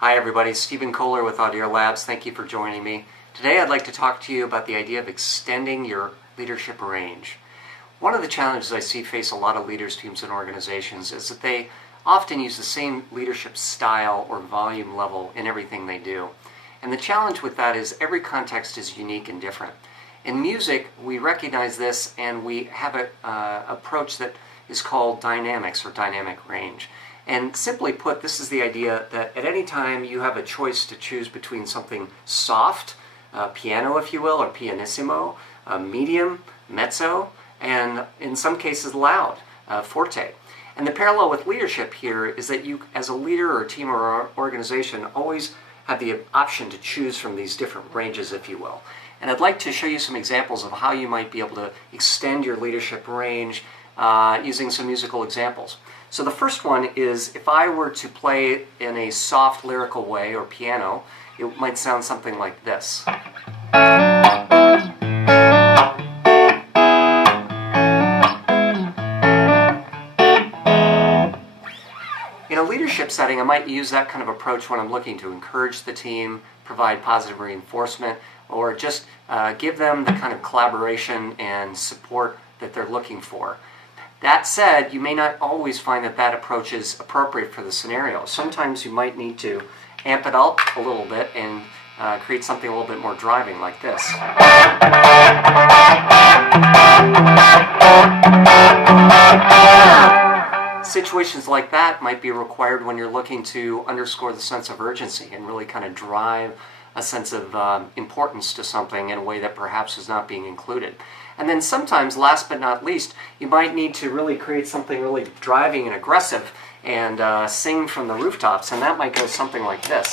Hi everybody, Stephen Kohler with Audira Labs. Thank you for joining me. Today I'd like to talk to you about the idea of extending your leadership range. One of the challenges I see face a lot of leaders, teams, and organizations is that they often use the same leadership style or volume level in everything they do. And the challenge with that is every context is unique and different. In music, we recognize this and we have an approach that is called dynamics or dynamic range. And simply put, this is the idea that at any time you have a choice to choose between something soft, piano if you will, or pianissimo, medium, mezzo, and in some cases loud, forte. And the parallel with leadership here is that you, as a leader or a team or organization, always have the option to choose from these different ranges, if you will. And I'd like to show you some examples of how you might be able to extend your leadership range using some musical examples. So the first one is, if I were to play in a soft lyrical way or piano, it might sound something like this. In a leadership setting, I might use that kind of approach when I'm looking to encourage the team, provide positive reinforcement, or just give them the kind of collaboration and support that they're looking for. That said, you may not always find that that approach is appropriate for the scenario. Sometimes you might need to amp it up a little bit and create something a little bit more driving like this. Situations like that might be required when you're looking to underscore the sense of urgency and really kind of drive a sense of importance to something in a way that perhaps is not being included. And then sometimes, last but not least, you might need to really create something really driving and aggressive and sing from the rooftops, and that might go something like this.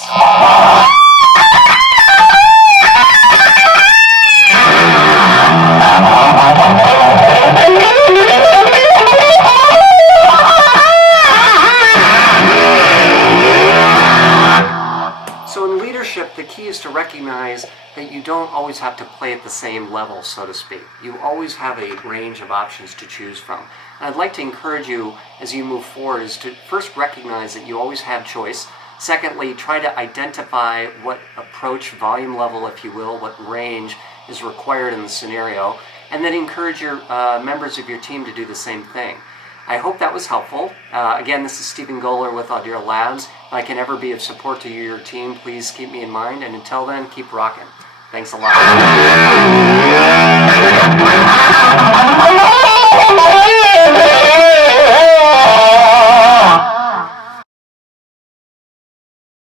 So in leadership, the key is to recognize that you don't always have to play at the same level, so to speak. You always have a range of options to choose from. And I'd like to encourage you, as you move forward, is to first recognize that you always have choice. Secondly, try to identify what approach, volume level, if you will, what range is required in the scenario, and then encourage your members of your team to do the same thing. I hope that was helpful. Again, this is Stephen Kohler with Audira Labs. If I can ever be of support to you or your team, please keep me in mind, and until then, keep rocking. Thanks a lot.